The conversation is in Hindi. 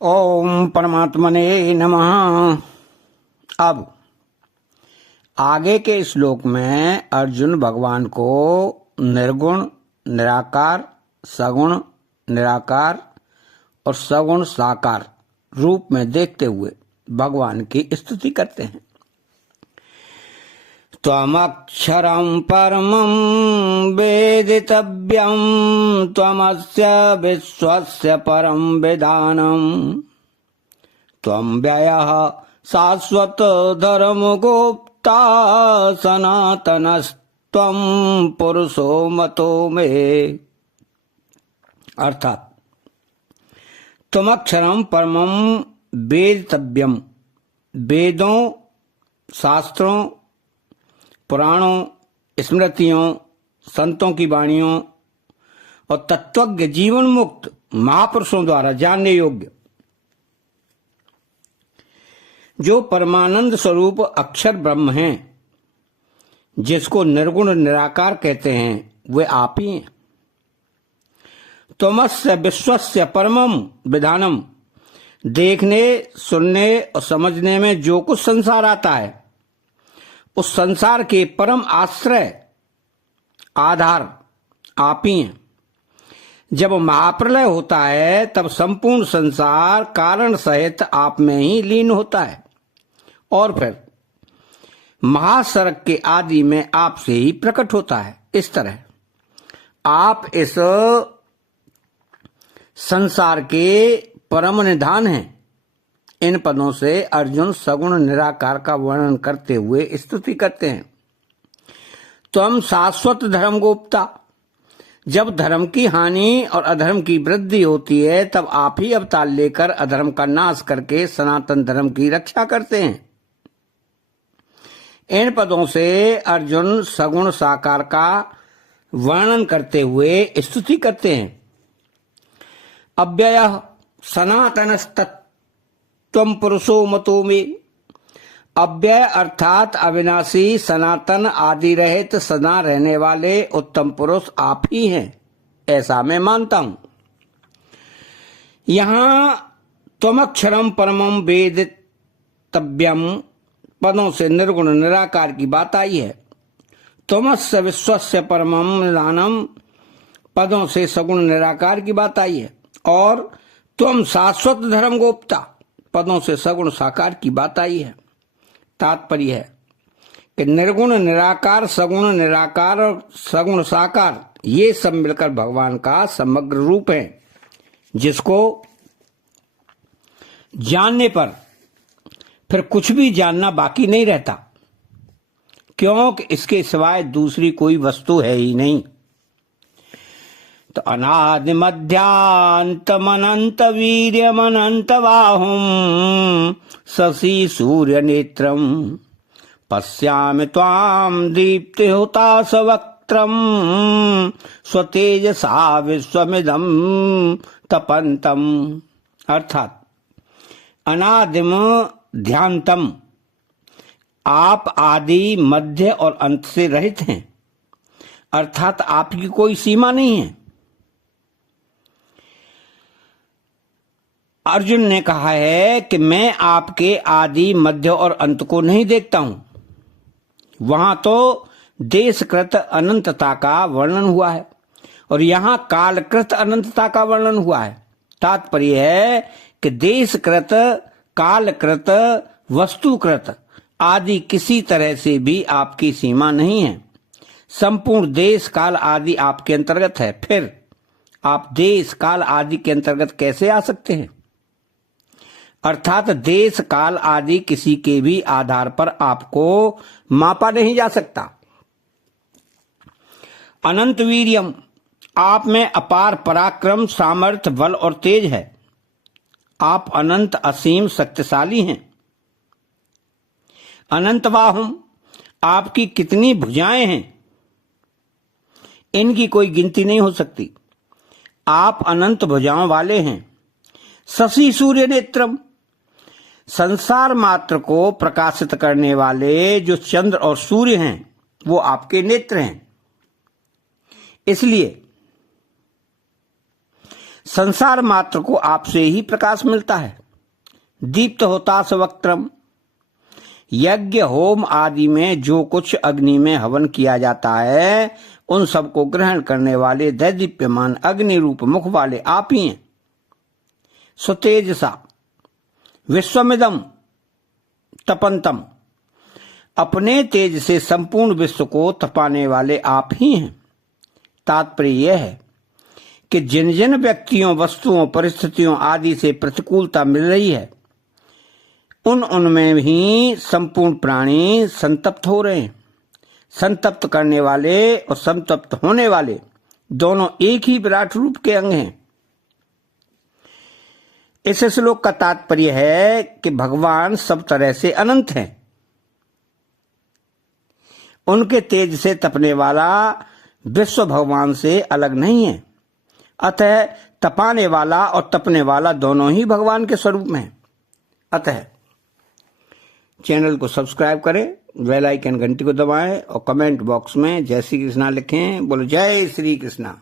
ओम परमात्मने नमः। अब आगे के श्लोक में अर्जुन भगवान को निर्गुण, निराकार, सगुण, निराकार और सगुण साकार रूप में देखते हुए भगवान की स्तुति करते हैं। त्वमक्षरं परमं वेदितव्यं त्वमस्य विश्वस्य परं विधानम् त्वं व्ययः शाश्वत धर्मगुप्ता सनातनस्त्वं पुरुषो मतो मे। अर्थात त्वमक्षरं परमं वेदितव्यम, वेदों, शास्त्रों, पुराणों, स्मृतियों, संतों की वाणियों और तत्वज्ञ जीवन मुक्त महापुरुषों द्वारा जानने योग्य जो परमानंद स्वरूप अक्षर ब्रह्म हैं, जिसको निर्गुण निराकार कहते हैं, वे आप ही हैं। त्वमस्य विश्वस्य परमम विधानम, देखने, सुनने और समझने में जो कुछ संसार आता है, उस संसार के परम आश्रय, आधार आप ही हैं। जब महाप्रलय होता है तब संपूर्ण संसार कारण सहित आप में ही लीन होता है और फिर महासर्ग के आदि में आपसे ही प्रकट होता है। इस तरह आप इस संसार के परम निधान हैं। इन पदों से अर्जुन सगुण निराकार का वर्णन करते हुए स्तुति करते हैं। त्वं शाश्वत धर्म गुप्ता, जब धर्म की हानि और अधर्म की वृद्धि होती है तब आप ही अवतार लेकर अधर्म का नाश करके सनातन धर्म की रक्षा करते हैं। इन पदों से अर्जुन सगुण साकार का वर्णन करते हुए स्तुति करते हैं। अव्ययः सनातनस्तत् त्वं पुरुषो मतो मे। अव्यय अर्थात अविनाशी, सनातन, आदि रहित, सदा रहने वाले उत्तम पुरुष आप ही हैं, ऐसा मैं मानता हूं। यहां त्वमक्षरम परमम वेदितव्यम पदों से निर्गुण निराकार की बात आई है। त्वमस्य विश्वस्य परमम निधानम पदों से सगुण निराकार की बात आई है और त्वं शाश्वत धर्म गुप्ता पदों से सगुण साकार की बात आई है। तात्पर्य है कि निर्गुण निराकार, सगुण निराकार और सगुण साकार ये सब मिलकर भगवान का समग्र रूप है, जिसको जानने पर फिर कुछ भी जानना बाकी नहीं रहता, क्योंकि इसके सिवाय दूसरी कोई वस्तु है ही नहीं। तो अनादि मध्यांतमनंत वीर्यमनंत बाहुम शशि सूर्य नेत्रम पश्यामि त्वाम दीप्ति हुताश वक्त्रम स्वतेजसा विश्वमिदं तपंतम। अर्थात अनादिम ध्यांतम, आप आदि, मध्य और अंत से रहित हैं, अर्थात आपकी कोई सीमा नहीं है। अर्जुन ने कहा है कि मैं आपके आदि, मध्य और अंत को नहीं देखता हूं। वहां तो देशकृत अनंतता का वर्णन हुआ है और यहां कालकृत अनंतता का वर्णन हुआ है। तात्पर्य है कि देशकृत, कालकृत, वस्तुकृत आदि किसी तरह से भी आपकी सीमा नहीं है। संपूर्ण देश काल आदि आपके अंतर्गत है, फिर आप देश काल आदि के अंतर्गत कैसे आ सकते हैं? अर्थात देश काल आदि किसी के भी आधार पर आपको मापा नहीं जा सकता। अनंत वीर्यम, आप में अपार पराक्रम, सामर्थ्य, बल और तेज है। आप अनंत असीम शक्तिशाली हैं। अनंत बाहुम, आपकी कितनी भुजाएं हैं, इनकी कोई गिनती नहीं हो सकती। आप अनंत भुजाओं वाले हैं। शशि सूर्य नेत्रम, संसार मात्र को प्रकाशित करने वाले जो चंद्र और सूर्य हैं, वो आपके नेत्र हैं। इसलिए संसार मात्र को आपसे ही प्रकाश मिलता है। दीप्त होता सवक्त्रम। यज्ञ होम आदि में जो कुछ अग्नि में हवन किया जाता है उन सबको ग्रहण करने वाले दैदीप्यमान अग्नि रूप मुख वाले आप ही हैं। सुतेजसा विश्वमिदम तपंतम। अपने तेज से संपूर्ण विश्व को तपाने वाले आप ही हैं। तात्पर्य यह है कि जिन जिन व्यक्तियों, वस्तुओं, परिस्थितियों आदि से प्रतिकूलता मिल रही है उनमें ही संपूर्ण प्राणी संतप्त हो रहे हैं। संतप्त करने वाले और संतप्त होने वाले दोनों एक ही विराट रूप के अंग हैं। इस श्लोक का तात्पर्य है कि भगवान सब तरह से अनंत हैं। उनके तेज से तपने वाला विश्व भगवान से अलग नहीं है। अतः तपाने वाला और तपने वाला दोनों ही भगवान के स्वरूप में हैं। अतः चैनल को सब्सक्राइब करें, बेल आइकन घंटी को दबाएं और कमेंट बॉक्स में जय श्री कृष्णा लिखें। बोलो जय श्री कृष्णा।